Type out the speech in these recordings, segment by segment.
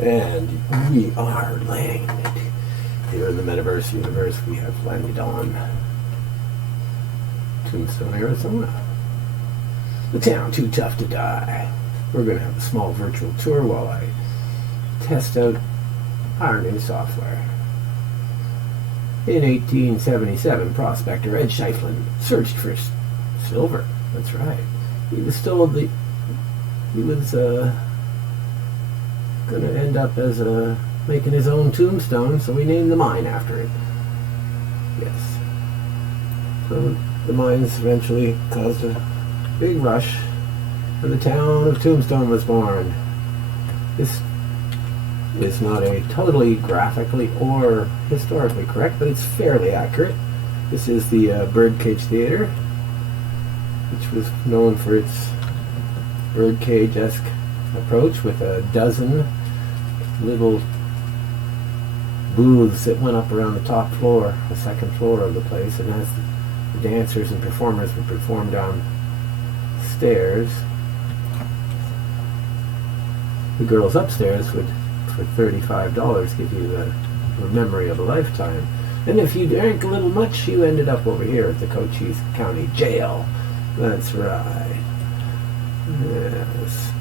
And we are landed here in the Metaverse universe. We have landed on Tombstone, Arizona. The town too tough to die. We're going to have a small virtual tour while I test out our new software. In 1877, prospector Ed Schieffelin searched for silver. That's right. He was going to end up as making his own tombstone, so we named the mine after him. Yes. So the mines eventually caused a big rush, and the town of Tombstone was born. This is not a totally graphically or historically correct, but it's fairly accurate. This is the Birdcage Theater, which was known for its birdcage-esque approach with a dozen little booths that went up around the top floor, the second floor of the place, and as the dancers and performers would perform downstairs, the girls upstairs would, for $35, give you the memory of a lifetime. And if you drank a little much, you ended up over here at the Cochise County Jail. That's right. Yes.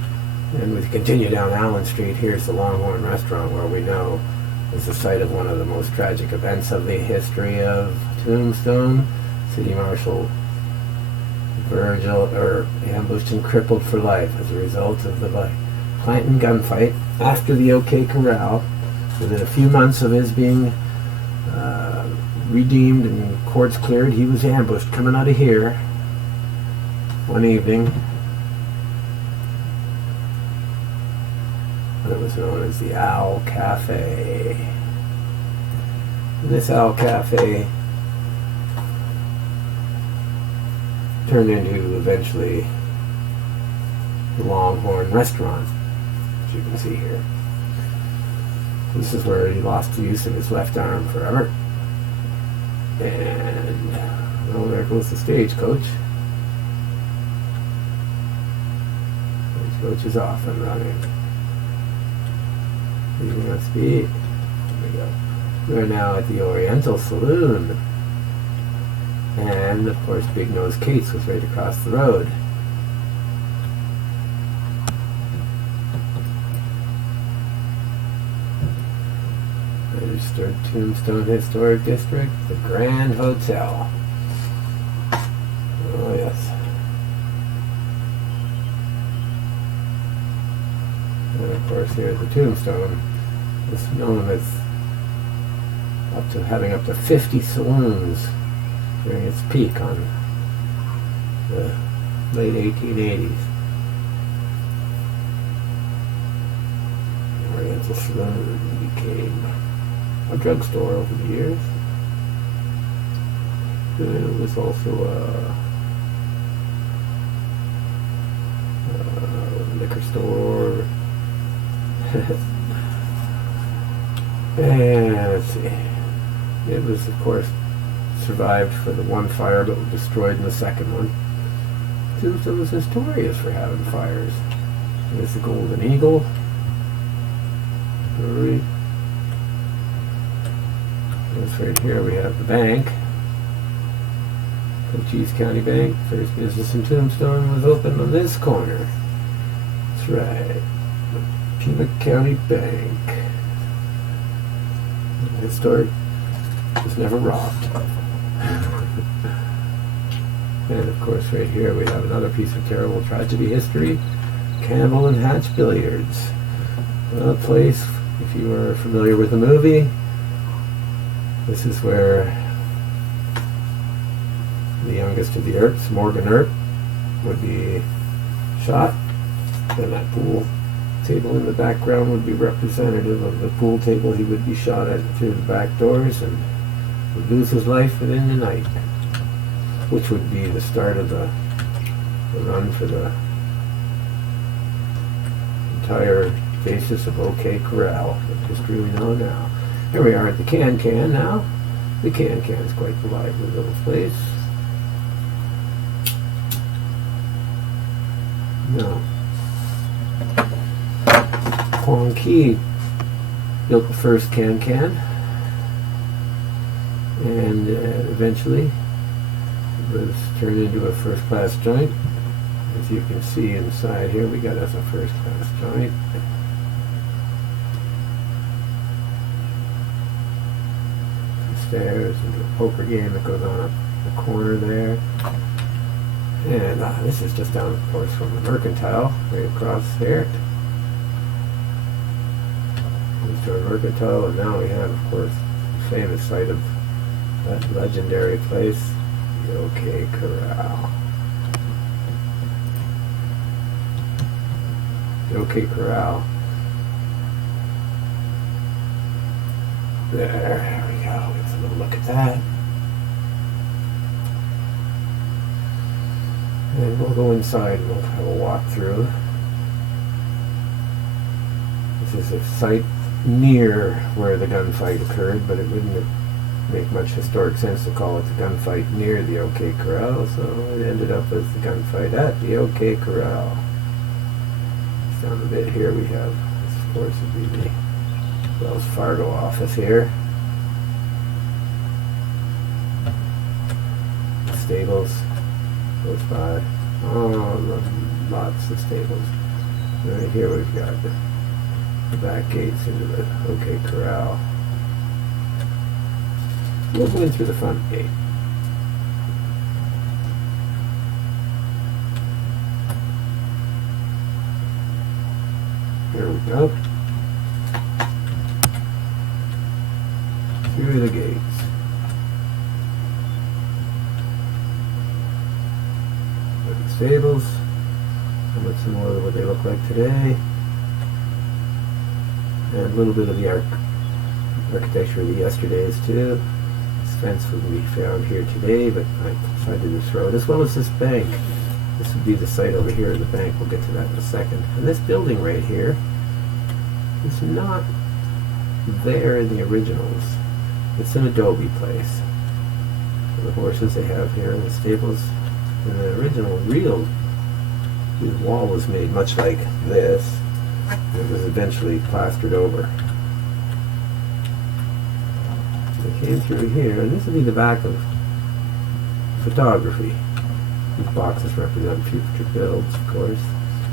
And we continue down Allen Street. Here's the Longhorn Restaurant, where we know is the site of one of the most tragic events of the history of Tombstone. City Marshal Virgil ambushed and crippled for life as a result of the Clanton gunfight after the OK Corral. Within a few months of his being redeemed and courts cleared, he was ambushed coming out of here one evening. It was known as the Owl Cafe. And this Owl Cafe turned into eventually the Longhorn Restaurant, as you can see here. This is where he lost the use of his left arm forever. And well, there goes the stagecoach. Stagecoach is off and running. Leaving us be. There we go. We're now at the Oriental Saloon. And, of course, Big Nose Kate's was right across the road. Registered Tombstone Historic District, the Grand Hotel. Oh, yes. And of course, here at the Tombstone, it's known as having up to 50 saloons during its peak on the late 1880s. The Oriental Saloon became a drugstore over the years. And it was also a liquor store. And let's see. It was, of course, survived for the one fire, but was destroyed in the second one. Tombstone was notorious for having fires. There's the Golden Eagle Brewery. Right here we have the bank, Cochise County Bank. First business in Tombstone was opened on this corner. That's right, the Pima County Bank. Historic, was never robbed. And of course right here we have another piece of terrible tragedy history, Campbell and Hatch Billiards. A place, if you are familiar with the movie, this is where the youngest of the Earps, Morgan Earp, would be shot, and that pool table in the background would be representative of the pool table he would be shot at through the back doors and would lose his life within the night, which would be the start of the run for the entire basis of OK Corral, the history we know now. Here we are at the Can now. The Can is quite the lively little place. No. Quang Key built the first can, and eventually it was turned into a first-class joint. As you can see inside here, we got us a first-class joint. Stairs into a poker game that goes on up the corner there. And this is just down, of course, from the Mercantile, right across here. Goes to a Mercantile, and now we have, of course, the famous site of that legendary place, the OK Corral. The OK Corral. There we go. Let's have a look at that. And we'll go inside and we'll have a walk through. This is a site near where the gunfight occurred, but it wouldn't make much historic sense to call it the gunfight near the OK Corral, so it ended up as the gunfight at the OK Corral. Down a bit here we have, this of course would be the Wells Fargo office here. The stables close by. Oh, lots of stables. Right here we've got the back gates into the OK Corral. We'll go in through the front gate. Here we go. Through the gates. The stables. How much more of what they look like today. And a little bit of the architecture of the yesterdays too. This fence wouldn't be found here today, but I decided to throw it, as well as this bank. This would be the site over here in the bank. We'll get to that in a second. And this building right here is not there in the originals. It's an adobe place. The horses they have here in the stables. In the original real wall was made much like this. It was eventually plastered over. They came through here, and this will be the back of photography. These boxes represent future builds, of course.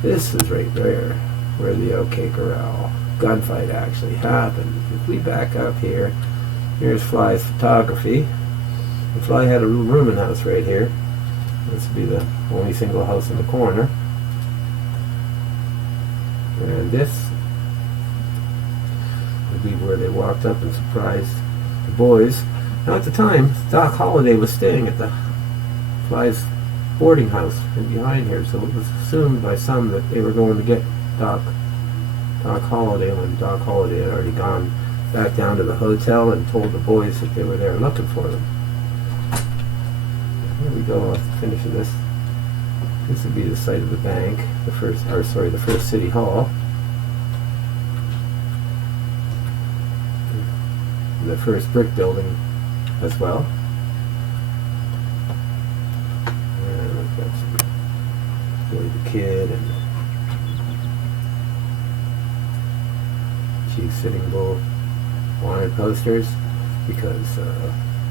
This is right there, where the OK Corral gunfight actually happened. If we back up here, here's Fly's photography. And Fly had a rooming house right here. This would be the only single house in the corner. And this would be where they walked up and surprised the boys. Now at the time, Doc Holliday was staying at the Fly's boarding house in behind here, so it was assumed by some that they were going to get Doc Holliday when Doc Holliday had already gone back down to the hotel and told the boys that they were there looking for them. Here we go. I'll finish this. This would be the site of the bank, the first city hall, and the first brick building as well. And we've got some Billy the Kid and Chief Sitting Bull wanted posters, because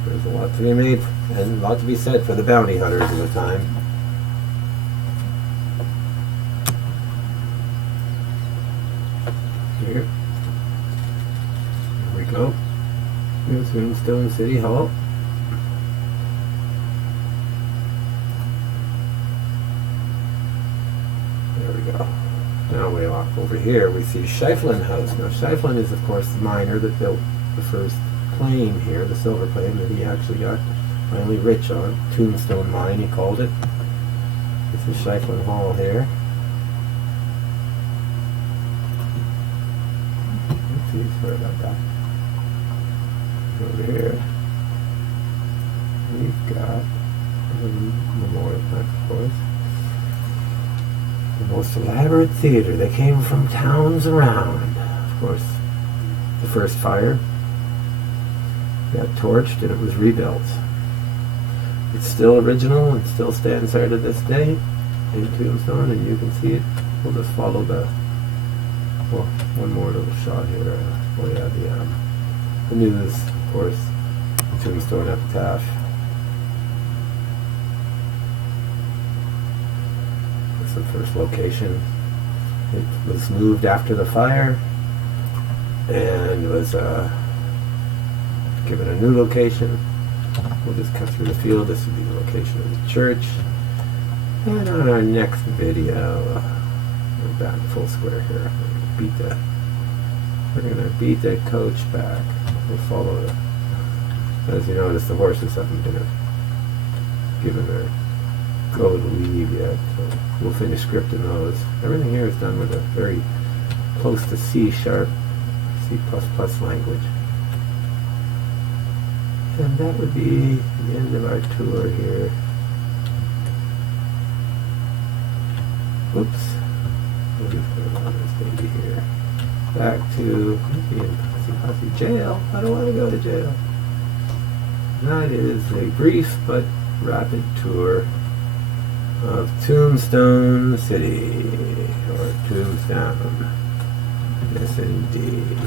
there's a lot to be made and a lot to be said for the bounty hunters of the time. Here we go. Here's Tombstone City Hall. There we go. Now way off over here we see Schieffelin House. Now Schieffelin is of course the miner that built the first plane here, the silver plane that he actually got finally rich on. Tombstone Mine he called it. This is Schieffelin Hall here. Sorry about that. Over here, we've got the memorial plaque, of course. The most elaborate theater that came from towns around. Of course, the first fire got torched and it was rebuilt. It's still original and still stands there to this day in Tombstone, and you can see it. We'll just follow the Well, one more little shot here. Oh yeah, the news, of course. Tombstone epitaph. That's the first location. It was moved after the fire and was given a new location. We'll just cut through the field. This would be the location of the church. And on our next video, we're back full square here. We're gonna beat the coach back. We'll follow it. As you notice, the horses haven't been given their go to leave yet. So we'll finish scripting those. Everything here is done with a very close to C# language. And that would be the end of our tour here. Oops. What is going on this baby here? Back to the jail. I don't want to go to jail. That is a brief but rapid tour of Tombstone City, or Tombstone. Yes, indeed.